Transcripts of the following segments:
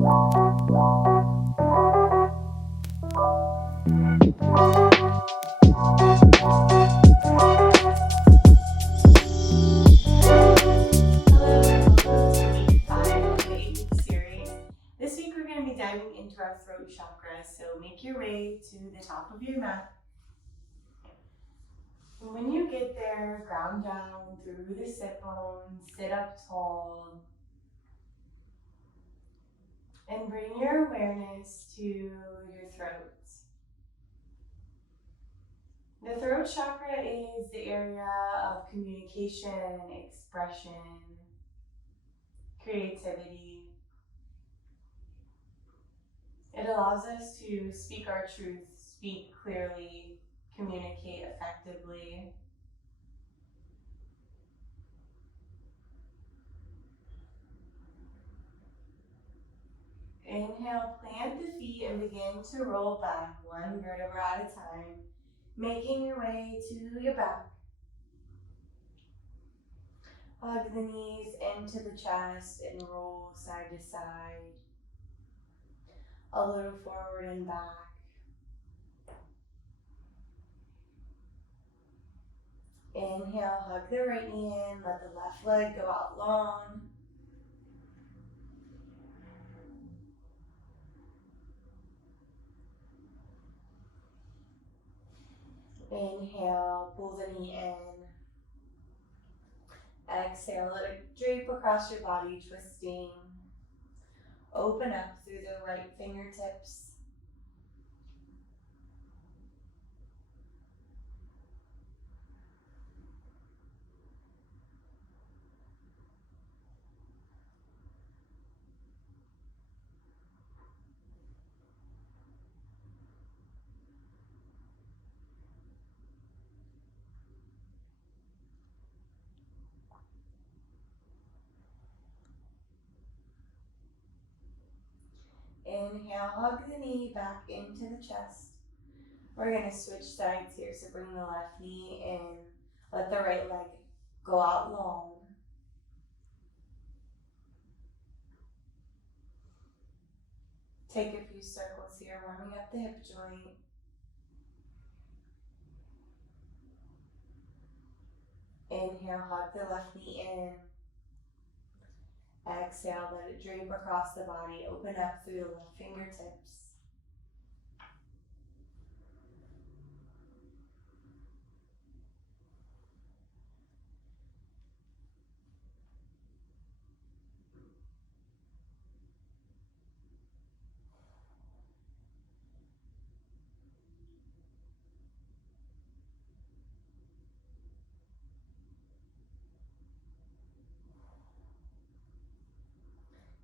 This week we're going to be diving into our throat chakra, so make your way to the top of your mat. And when you get there, ground down through the sit bones, sit up tall, and bring your awareness to your throat. The throat chakra is the area of communication, expression, creativity. It allows us to speak our truth, speak clearly, communicate effectively. Inhale, plant the feet and begin to roll back one vertebra at a time, making your way to your back. Hug the knees into the chest and roll side to side, a little forward and back. Inhale, hug the right knee in, let the left leg go out long. Inhale, pull the knee in. Exhale, let it drape across your body, twisting. Open up through the right fingertips. Inhale, hug the knee back into the chest. We're going to switch sides here, so bring the left knee in. Let the right leg go out long. Take a few circles here, warming up the hip joint. Inhale, hug the left knee in. Exhale, let it drape across the body. Open up through the left fingertips.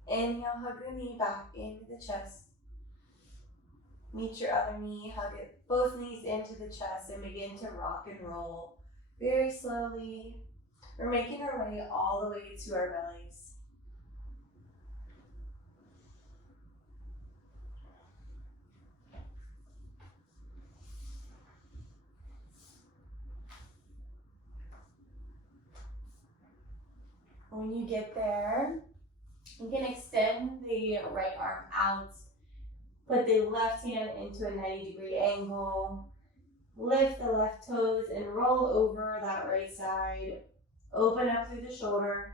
Inhale, hug the knee back into the chest. Meet your other knee, hug it, both knees into the chest, and begin to rock and roll very slowly. We're making our way all the way to our bellies. When you get there, you can extend the right arm out, put the left hand into a 90-degree angle, lift the left toes and roll over that right side. Open up through the shoulder.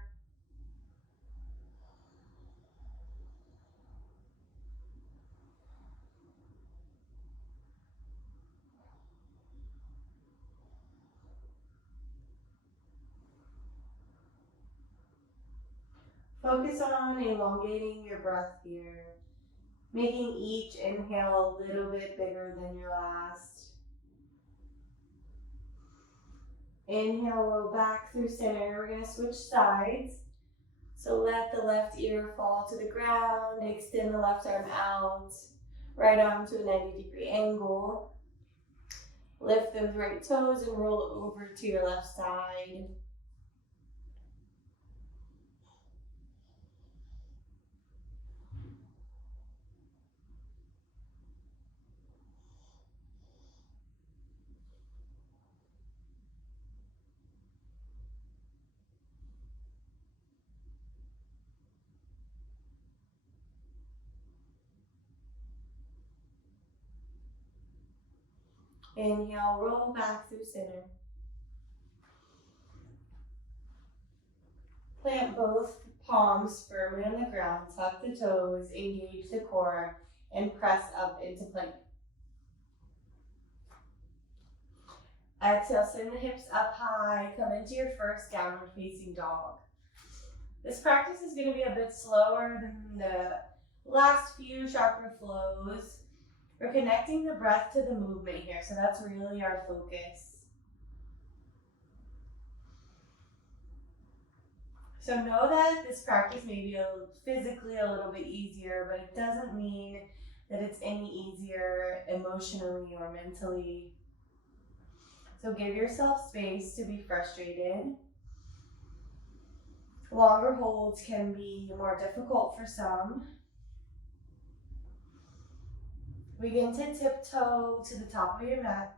Focus on elongating your breath here, making each inhale a little bit bigger than your last. Inhale, roll back through center. We're going to switch sides. So let the left ear fall to the ground, extend the left arm out, right arm to a 90-degree angle. Lift those right toes and roll over to your left side. Inhale, roll back through center. Plant both palms firmly on the ground, tuck the toes, engage the core, and press up into plank. Exhale, send the hips up high, come into your first downward facing dog. This practice is going to be a bit slower than the last few chakra flows. We're connecting the breath to the movement here, so that's really our focus. So know that this practice may be physically a little bit easier, but it doesn't mean that it's any easier emotionally or mentally. So give yourself space to be frustrated. Longer holds can be more difficult for some. Begin to tiptoe to the top of your mat.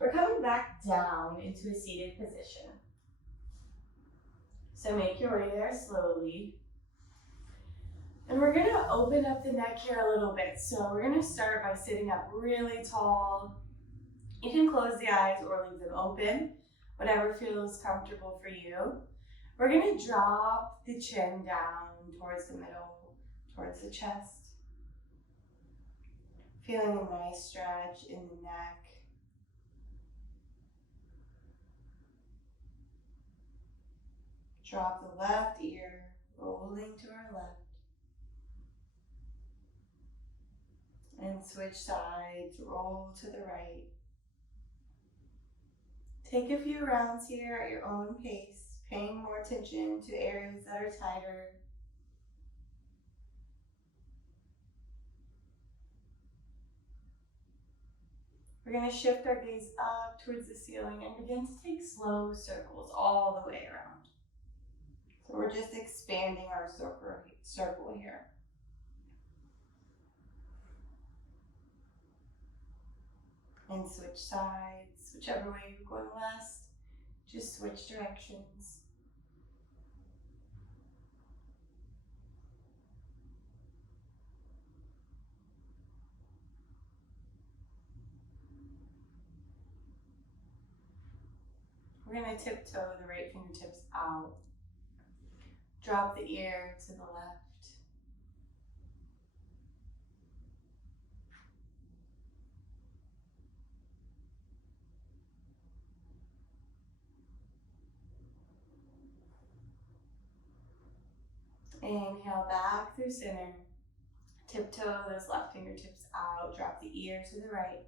We're coming back down into a seated position. So make your way there slowly. And we're gonna open up the neck here a little bit. So we're gonna start by sitting up really tall. You can close the eyes or leave them open, whatever feels comfortable for you. We're gonna drop the chin down towards the middle, towards the chest. Feeling a nice stretch in the neck. Drop the left ear, rolling to our left. And switch sides, roll to the right. Take a few rounds here at your own pace, paying more attention to areas that are tighter. We're going to shift our gaze up towards the ceiling and begin to take slow circles all the way around. So we're just expanding our circle here. And switch sides, whichever way you're going west, just switch directions. We're going to tiptoe the right fingertips out. Drop the ear to the left. Inhale back through center. Tiptoe those left fingertips out. Drop the ear to the right.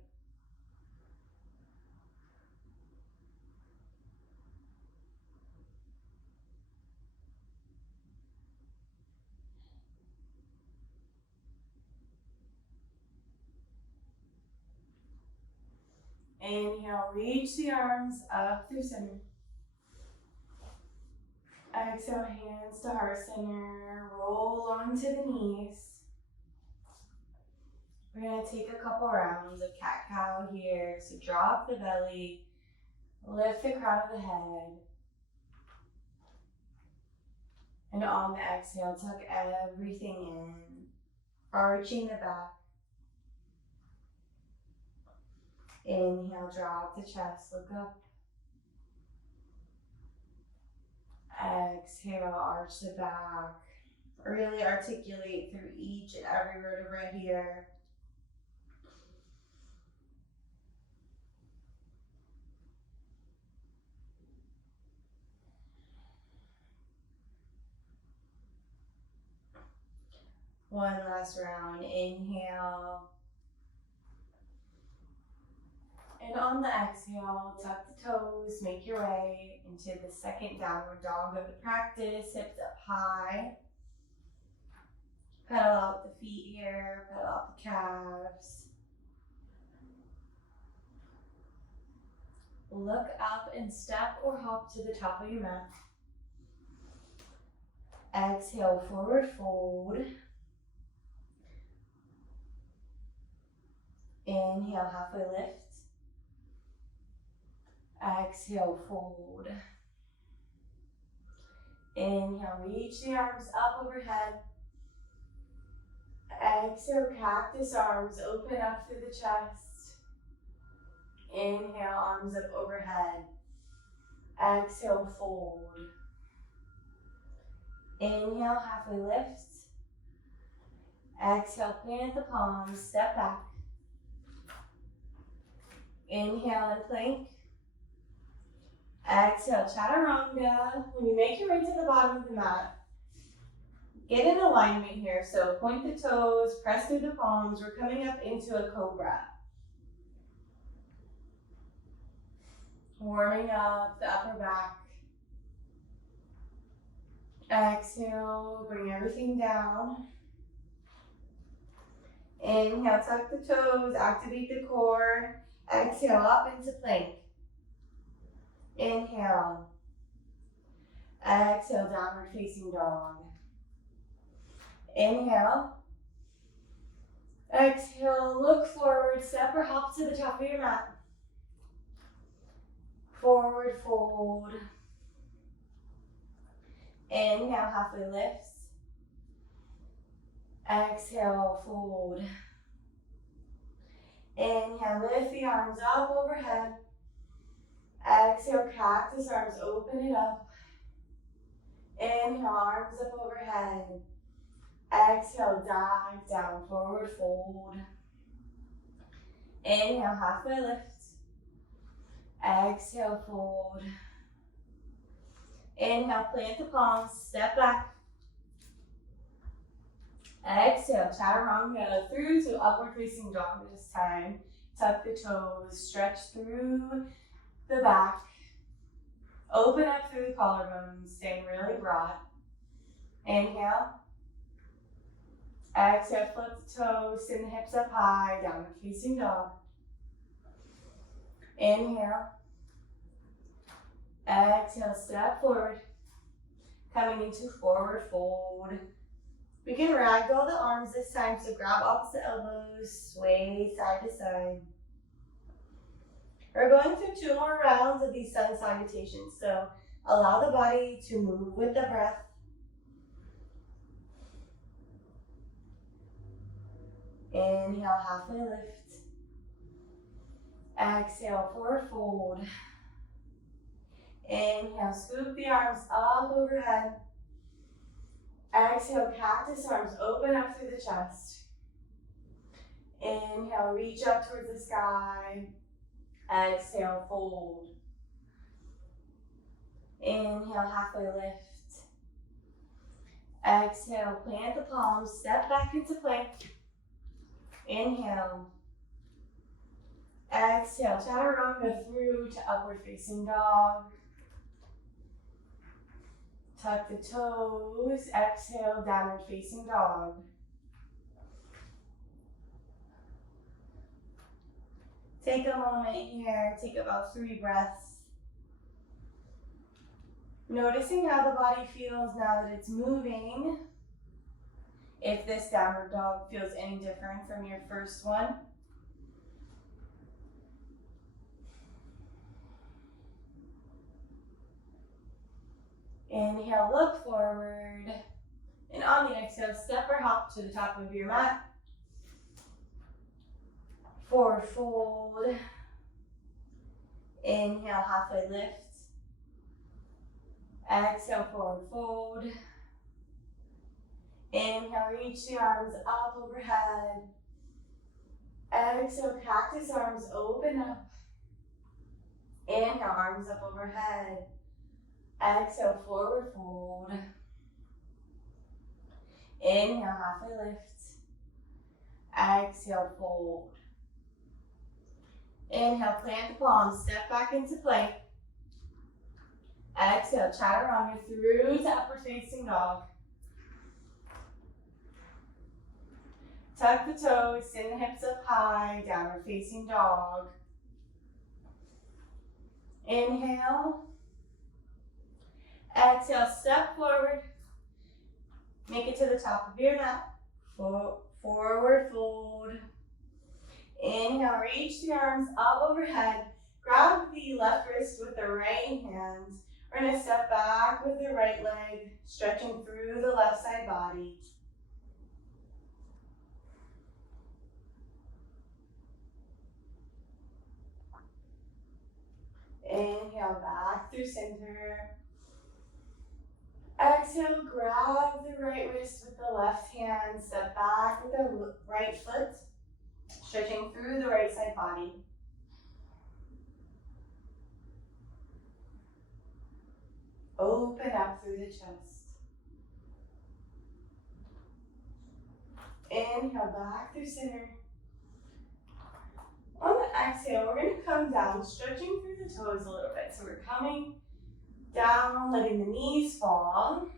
Inhale, reach the arms up through center. Exhale, hands to heart center. Roll onto the knees. We're going to take a couple rounds of cat-cow here. So drop the belly, lift the crown of the head. And on the exhale, tuck everything in, arching the back. Inhale, drop the chest, look up. Exhale, arch the back. Really articulate through each and every vertebra here. One last round, inhale. And on the exhale, tuck the toes, make your way into the second downward dog of the practice, hips up high. Pedal out the feet here, pedal out the calves. Look up and step or hop to the top of your mat. Exhale, forward fold. Inhale, halfway lift. Exhale, fold. Inhale, reach the arms up overhead. Exhale, cactus arms, open up through the chest. Inhale, arms up overhead. Exhale, fold. Inhale, halfway lift. Exhale, plant the palms, step back. Inhale and plank. Exhale, chaturanga. When you make your way to the bottom of the mat, get in alignment here. So point the toes, press through the palms. We're coming up into a cobra. Warming up the upper back. Exhale, bring everything down. Inhale, tuck the toes, activate the core. Exhale, up into plank. Inhale. Exhale, downward facing dog. Inhale. Exhale, look forward, step or hop to the top of your mat. Forward fold. Inhale, halfway lift. Exhale, fold. Inhale, lift the arms up overhead. Exhale, cactus arms, open it up. Inhale, arms up overhead. Exhale, dive down, forward fold. Inhale, halfway lift. Exhale, fold. Inhale, plant the palms, step back. Exhale, chaturanga through to upward facing dog this time. Tuck the toes, stretch through the back. Open up through the collarbones, staying really broad. Inhale. Exhale, flip the toes, send the hips up high, downward facing dog. Inhale. Exhale, step forward. Coming into forward fold. We can ragdoll the arms this time, so grab opposite elbows, sway side to side. We're going through 2 more rounds of these sun salutations, so allow the body to move with the breath. Inhale, halfway lift. Exhale, forward fold. Inhale, scoop the arms up overhead. Exhale, cactus arms, open up through the chest. Inhale, reach up towards the sky. Exhale, fold. Inhale, halfway lift. Exhale, plant the palms, step back into plank. Inhale. Exhale, chaturanga through to upward facing dog. Tuck the toes, exhale, downward facing dog. Take a moment here, take about 3 breaths. Noticing how the body feels now that it's moving. If this downward dog feels any different from your first one. Inhale, look forward. And on the exhale, step or hop to the top of your mat. Forward fold. Inhale, halfway lift. Exhale, forward fold. Inhale, reach the arms up overhead. Exhale, cactus arms, open up. Inhale, arms up overhead. Exhale, forward fold. Inhale, halfway lift. Exhale, fold. Inhale, plant the palms, step back into plank. Exhale, chaturanga through to upward facing dog. Tuck the toes, send the hips up high, downward facing dog. Inhale. Exhale, step forward. Make it to the top of your mat. Forward fold. Inhale, reach the arms up overhead. Grab the left wrist with the right hand. We're going to step back with the right leg, stretching through the left side body. Inhale back through center. Exhale, grab the right wrist with the left hand, step back with the right foot, stretching through the right side body. Open up through the chest. Inhale back through center. On the exhale, we're going to come down, stretching through the toes a little bit. So we're coming down, letting the knees fall,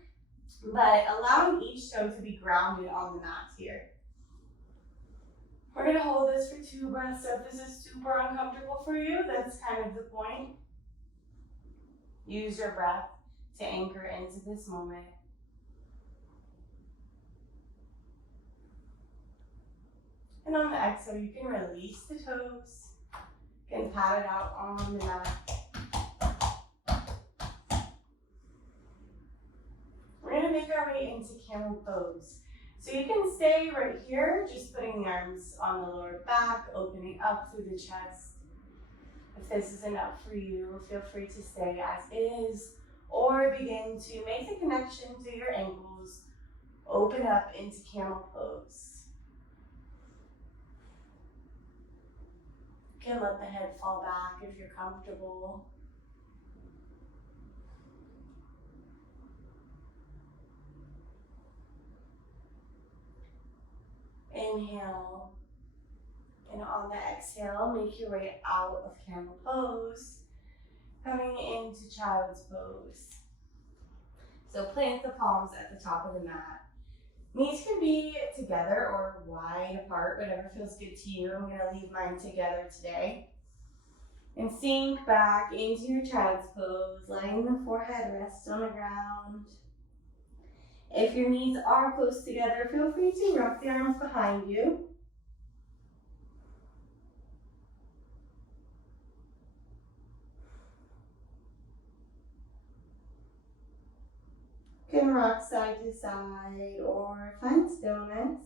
but allowing each toe to be grounded on the mat here. We're going to hold this for 2 breaths. So if this is super uncomfortable for you, that's kind of the point. Use your breath to anchor into this moment. And on the exhale, you can release the toes. You can pat it out on the mat. We're going to make our way into camel pose. So you can stay right here, just putting the arms on the lower back, opening up through the chest. If this is enough for you, feel free to stay as is, or begin to make the connection to your ankles. Open up into camel pose. You can let the head fall back if you're comfortable. Inhale, and on the exhale, make your way out of camel pose, coming into child's pose. So plant the palms at the top of the mat. Knees can be together or wide apart, whatever feels good to you. I'm going to leave mine together today. And sink back into your child's pose, letting the forehead rest on the ground. If your knees are close together, feel free to wrap the arms behind you. You can rock side to side or find stillness.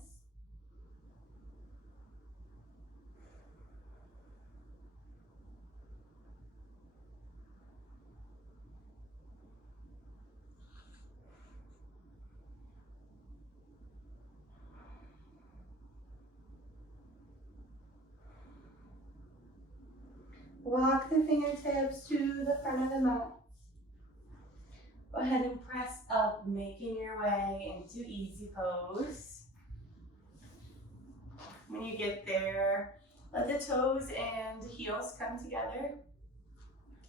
Walk the fingertips to the front of the mat. Go ahead and press up, making your way into easy pose. When you get there, let the toes and heels come together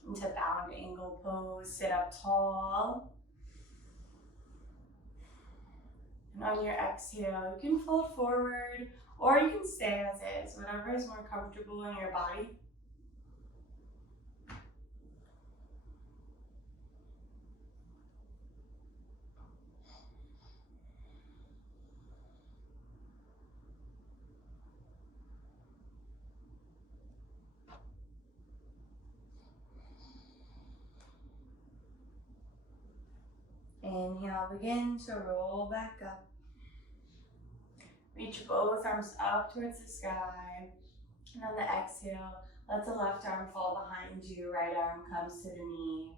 into bound angle pose. Sit up tall. And on your exhale, you can fold forward or you can stay as is, whatever is more comfortable in your body. Inhale, begin to roll back up. Reach both arms up towards the sky. And on the exhale, let the left arm fall behind you. Right arm comes to the knee.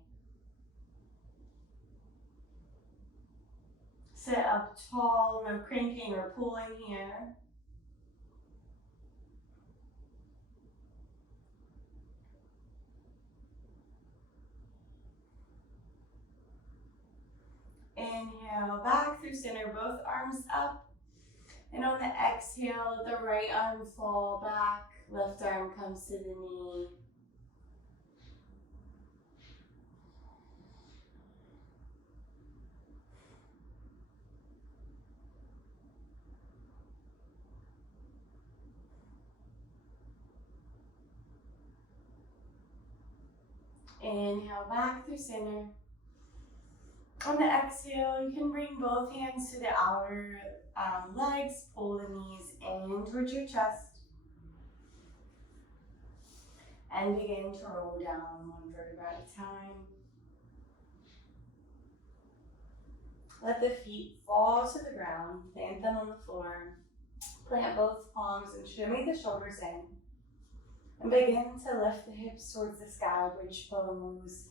Sit up tall, no cranking or pulling here. Inhale, back through center, both arms up. And on the exhale, let the right arm fall back, left arm comes to the knee. Inhale, back through center. On the exhale, you can bring both hands to the outer legs, pull the knees in towards your chest, and begin to roll down one vertebra at a time. Let the feet fall to the ground, plant them on the floor. Plant both palms and shimmy the shoulders in. And begin to lift the hips towards the sky, bridge pose.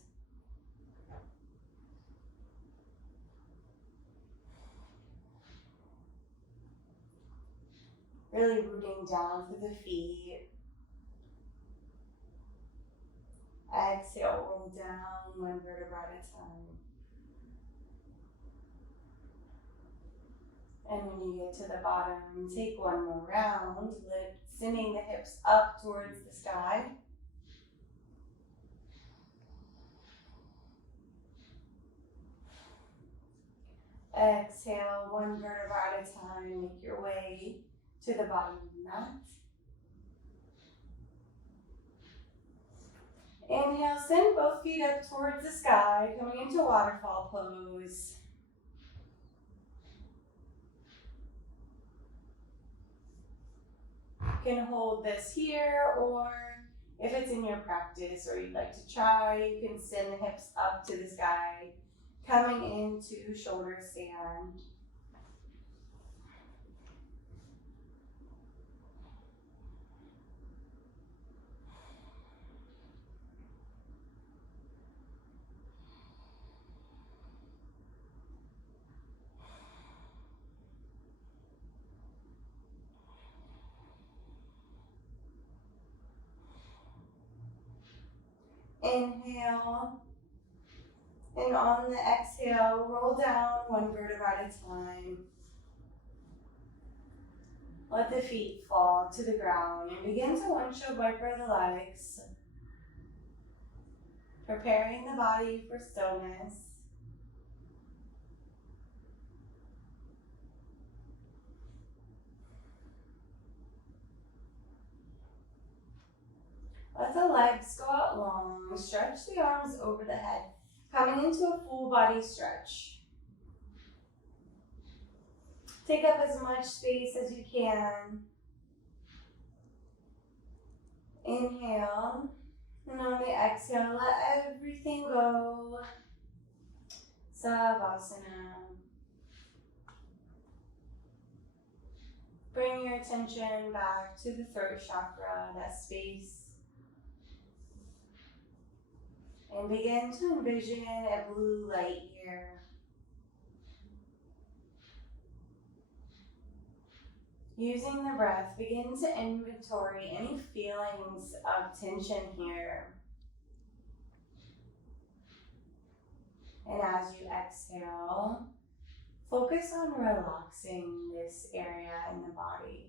Really rooting down through the feet. Exhale, roll down one vertebra at a time. And when you get to the bottom, take one more round, sending the hips up towards the sky. Exhale, one vertebra at a time, make your way to the bottom of the mat. Inhale, send both feet up towards the sky, coming into waterfall pose. You can hold this here, or if it's in your practice or you'd like to try, you can send the hips up to the sky, coming into shoulder stand. Inhale, and on the exhale, roll down one vertebra at a time. Let the feet fall to the ground and begin to windshield wiper the legs, preparing the body for stillness. Let the legs go out long, stretch the arms over the head, coming into a full body stretch. Take up as much space as you can. Inhale, and on the exhale, let everything go. Savasana. Bring your attention back to the throat chakra, that space. And begin to envision a blue light here. Using the breath, begin to inventory any feelings of tension here. And as you exhale, focus on relaxing this area in the body.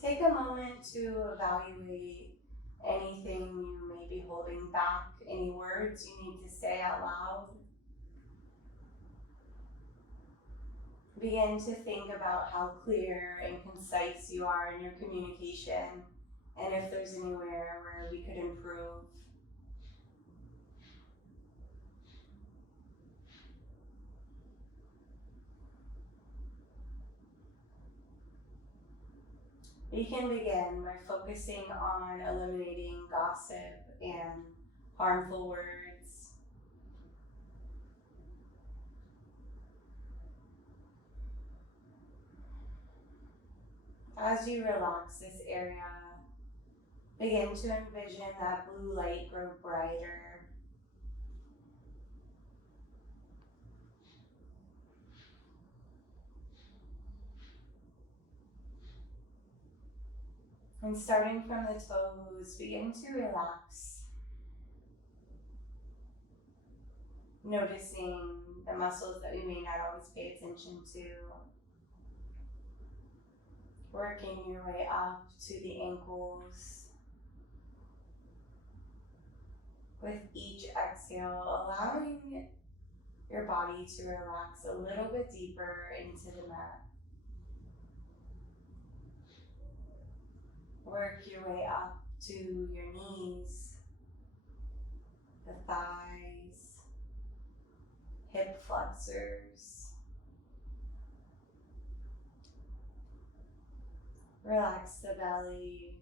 Take a moment to evaluate anything you may be holding back, any words you need to say out loud. Begin to think about how clear and concise you are in your communication, and if there's anywhere where we could improve. We can begin by focusing on eliminating gossip and harmful words. As you relax this area, begin to envision that blue light grow brighter. And starting from the toes, begin to relax. Noticing the muscles that we may not always pay attention to. Working your way up to the ankles. With each exhale, allowing your body to relax a little bit deeper into the mat. Work your way up to your knees, the thighs, hip flexors. Relax the belly.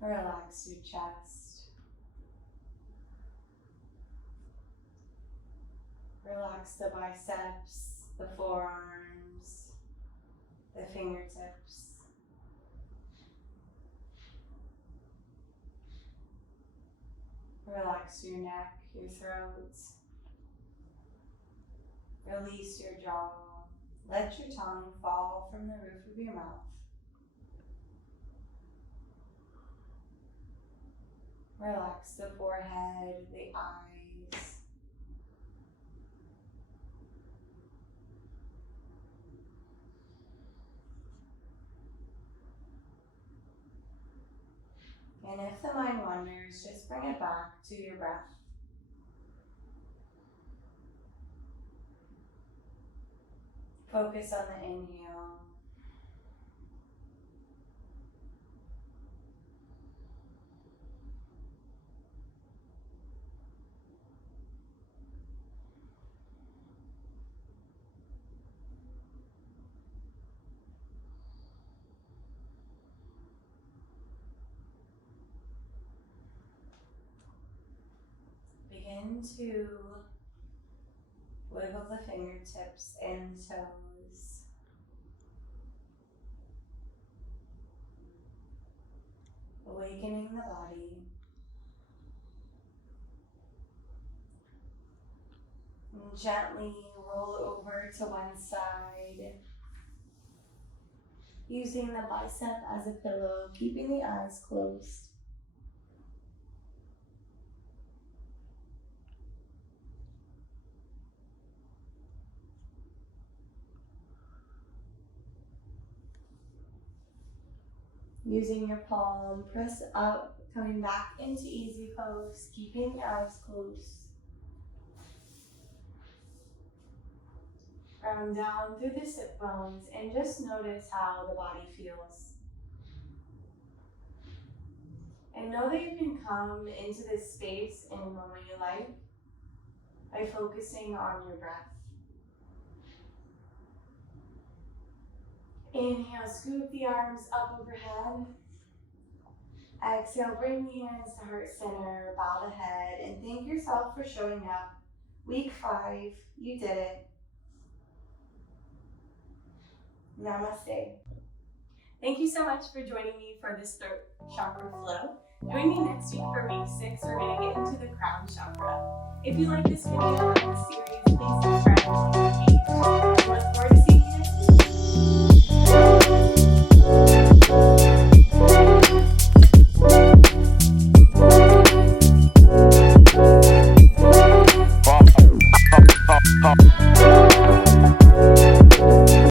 Relax your chest. Relax the biceps, the forearms, the fingertips. Relax your neck, your throat. Release your jaw. Let your tongue fall from the roof of your mouth. Relax the forehead, the eyes. And if the mind wanders, just bring it back to your breath. Focus on the inhale. Begin to wiggle the fingertips and toes. Awakening the body. And gently roll over to one side, using the bicep as a pillow, keeping the eyes closed. Using your palm, press up, coming back into easy pose, keeping the eyes closed. Ground down through the sit bones and just notice how the body feels. And know that you can come into this space any moment you like by focusing on your breath. Inhale, scoop the arms up overhead. Exhale, bring the hands to heart center, bow the head, and thank yourself for showing up. Week 5, you did it. Namaste. Thank you so much for joining me for this throat chakra flow. Join me next week for week 6. We're going to get into the crown chakra. If you like this video or this series, please subscribe to my page. I look forward to seeing you next week. Pop.